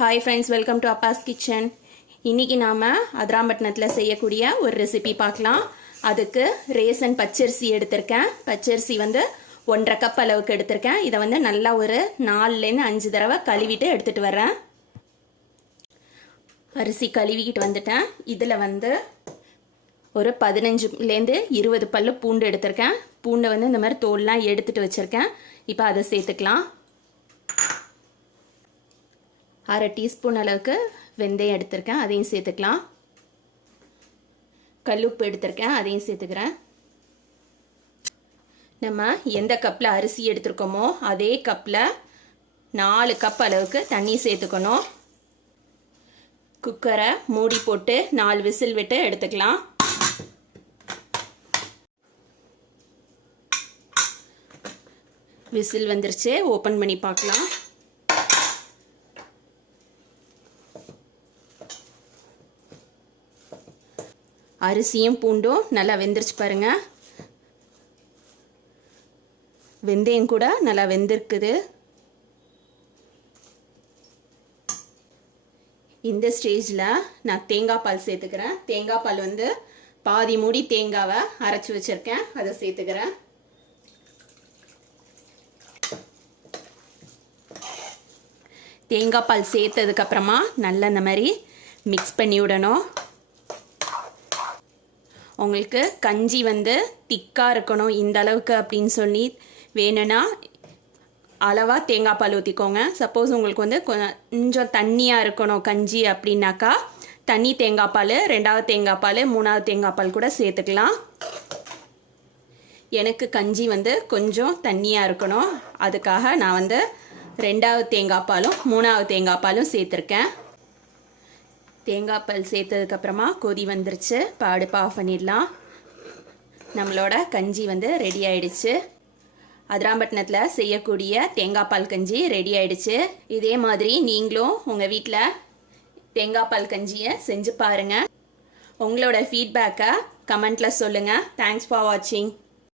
Hi friends, welcome to Abbas kitchen. இன்றைக்கி நாம் அதிராம்பட்டினத்தில் செய்யக்கூடிய ஒரு ரெசிபி பார்க்கலாம். அதுக்கு ரேசன் பச்சரிசி எடுத்திருக்கேன். பச்சரிசி 1.5 கப் அளவுக்கு எடுத்திருக்கேன். இதை நல்லா ஒரு 4-5 தடவை கழுவிட்டு எடுத்துகிட்டு வரேன். அரிசி கழுவிக்கிட்டு வந்துட்டேன். இதில் ஒரு 15-20 பல்லு பூண்டு எடுத்திருக்கேன். பூண்டை இந்த மாதிரி தோல்லாம் எடுத்துகிட்டு வச்சுருக்கேன். இப்போ அதை சேர்த்துக்கலாம். 1/2 டீஸ்பூன் அளவுக்கு வெந்தயம் எடுத்திருக்கேன், அதையும் சேர்த்துக்கலாம். கல்லுப்பு எடுத்திருக்கேன், அதையும் சேர்த்துக்கிறேன். நம்ம எந்த கப்பில் அரிசி எடுத்திருக்கோமோ அதே கப்பில் 4 கப் அளவுக்கு தண்ணி சேர்த்துக்கணும். குக்கரை மூடி போட்டு 4 விசில் விட்டு எடுத்துக்கலாம். விசில் வந்துருச்சு, ஓப்பன் பண்ணி பார்க்கலாம். அரிசியும் பூண்டும் நல்லா வெந்துருச்சு பாருங்க. வெந்தயம் கூட நல்லா வெந்திருக்குது. இந்த ஸ்டேஜில் நான் தேங்காய் பால் சேர்த்துக்கிறேன். தேங்காய் பால் பாதி மூடி தேங்காவை அரைச்சி வச்சுருக்கேன், அதை சேர்த்துக்கிறேன். தேங்காய் பால் சேர்த்ததுக்கப்புறமா நல்லா இந்த மாதிரி மிக்ஸ் பண்ணி விடணும். உங்களுக்கு கஞ்சி திக்காக இருக்கணும் இந்த அளவுக்கு அப்படின்னு சொல்லி வேணும்னா அளவாக தேங்காய் பால் ஊற்றிக்கோங்க. சப்போஸ் உங்களுக்கு கொஞ்சம் தண்ணியாக இருக்கணும் கஞ்சி அப்படின்னாக்கா தண்ணி தேங்காய் பால், 2வது தேங்காய் பால், 3வது தேங்காய் பால் கூட சேர்த்துக்கலாம். எனக்கு கஞ்சி கொஞ்சம் தண்ணியாக இருக்கணும். அதுக்காக நான் 2வது தேங்காய் பாலும் 3வது தேங்காய் பாலும் சேர்த்துருக்கேன். தேங்காய் பால் சேர்த்ததுக்கப்புறமா கொதி வந்துருச்சு. இப்போ அடுப்பை ஆஃப் பண்ணிடலாம். நம்மளோட கஞ்சி ரெடி ஆயிடுச்சு. அதிராம்பட்டினத்தில் செய்யக்கூடிய தேங்காய் பால் கஞ்சி ரெடி ஆயிடுச்சு. இதே மாதிரி நீங்களும் உங்கள் வீட்டில் தேங்காய் பால் கஞ்சியை செஞ்சு பாருங்கள். உங்களோட ஃபீட்பேக்கை கமெண்ட்டில் சொல்லுங்கள். தேங்க்ஸ் ஃபார் வாட்சிங்.